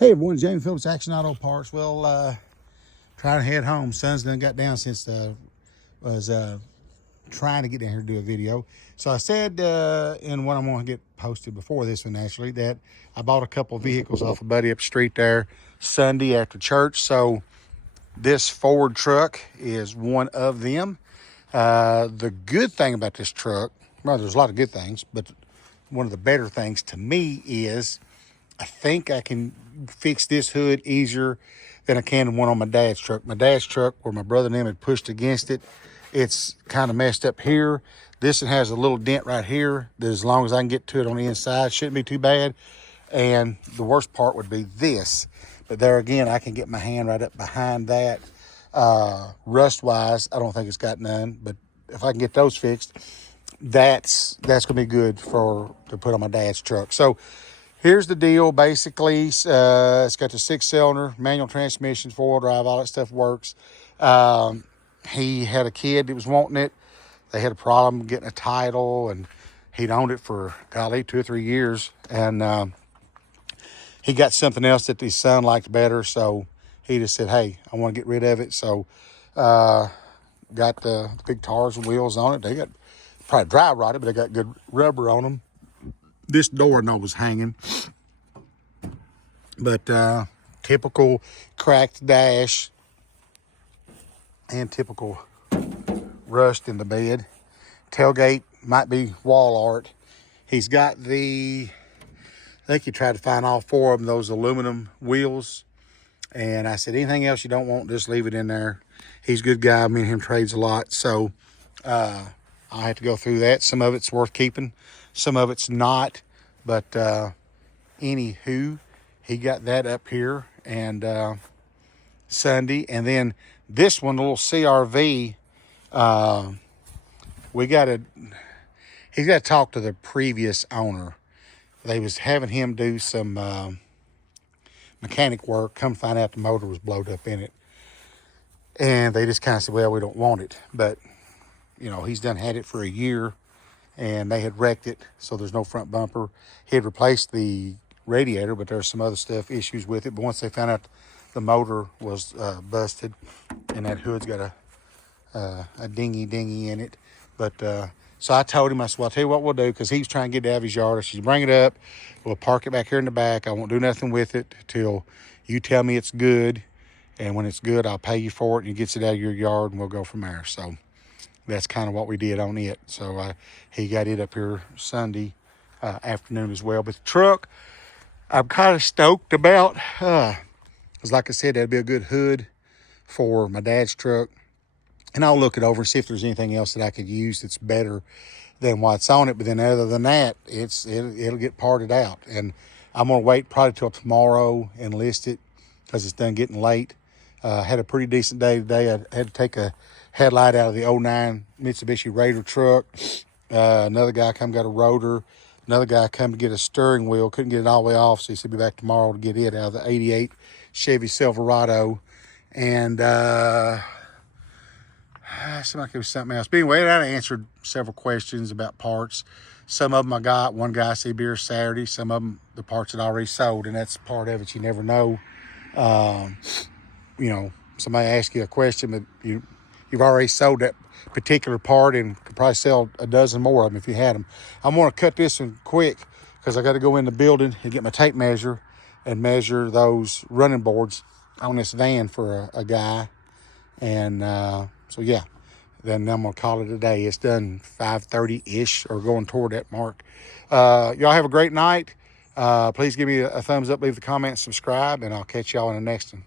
Hey everyone, Jamie Phillips, Action Auto Parts. Well, trying to head home. Sun's done got down since was trying to get down here to do a video. So I said in what I'm going to get posted before this one actually, that I bought a couple of vehicles off a buddy up the street there Sunday after church. So this Ford truck is one of them. The good thing about this truck, well, there's a lot of good things, but one of the better things to me is I think I can fix this hood easier than I can the one on my dad's truck. My dad's truck, where my brother and them had pushed against it, it's kind of messed up here. This one has a little dent right here that as long as I can get to it on the inside, shouldn't be too bad. And the worst part would be this. But there again, I can get my hand right up behind that. Rust-wise, I don't think it's got none. But if I can get those fixed, that's going to be good to put on my dad's truck. So here's the deal. Basically, it's got the 6-cylinder, manual transmission, 4-wheel drive, all that stuff works. He had a kid that was wanting it. They had a problem getting a title, and he'd owned it for, golly, 2 or 3 years. And he got something else that his son liked better, so he just said, hey, I want to get rid of it. So got the big tires and wheels on it. They got probably dry rotted, but they got good rubber on them. This door knob was hanging, but typical cracked dash and typical rust in the bed. Tailgate might be wall art. He's got I think he tried to find all 4 of them, those aluminum wheels. And I said, anything else you don't want, just leave it in there. He's a good guy. Me and him trades a lot. So I have to go through that. Some of it's worth keeping. Some of it's not. But anywho, he got that up here and Sunday. And then this one, the little CRV, he's got to talk to the previous owner. They was having him do some mechanic work. Come find out the motor was blowed up in it. And they just kind of said, well, we don't want it. But, you know, he's done had it for a year. And they had wrecked it, so there's no front bumper. He had replaced the radiator, but there's some other issues with it. But once they found out the motor was busted, and that hood's got a dingy in it. But so I told him, I said, well, I'll tell you what we'll do, because he was trying to get it out of his yard. I said, bring it up. We'll park it back here in the back. I won't do nothing with it till you tell me it's good. And when it's good, I'll pay you for it, and you gets it out of your yard, and we'll go from there. So that's kind of what we did on it. So he got it up here Sunday afternoon as well. But the truck, I'm kind of stoked about. Because like I said, that'd be a good hood for my dad's truck. And I'll look it over and see if there's anything else that I could use that's better than what's on it. But then other than that, it'll get parted out. And I'm going to wait probably till tomorrow and list it, because it's done getting late. Had a pretty decent day today. I had to take a headlight out of the 09 Mitsubishi Raider truck. Another guy come got a rotor. Another guy come to get a steering wheel. Couldn't get it all the way off, so he said be back tomorrow to get it out of the 88 Chevy Silverado. And somebody was something else. But anyway, I answered several questions about parts. Some of them I got. One guy said be here Saturday. Some of them, the parts had already sold, and that's part of it. You never know. You know, somebody asks you a question, but you've already sold that particular part and could probably sell a dozen more of them if you had them. I'm going to cut this one quick because I got to go in the building and get my tape measure and measure those running boards on this van for a guy. And so, yeah, then I'm going to call it a day. It's done 5:30-ish or going toward that mark. Y'all have a great night. Please give me a thumbs up, leave a comment, subscribe, and I'll catch y'all in the next one.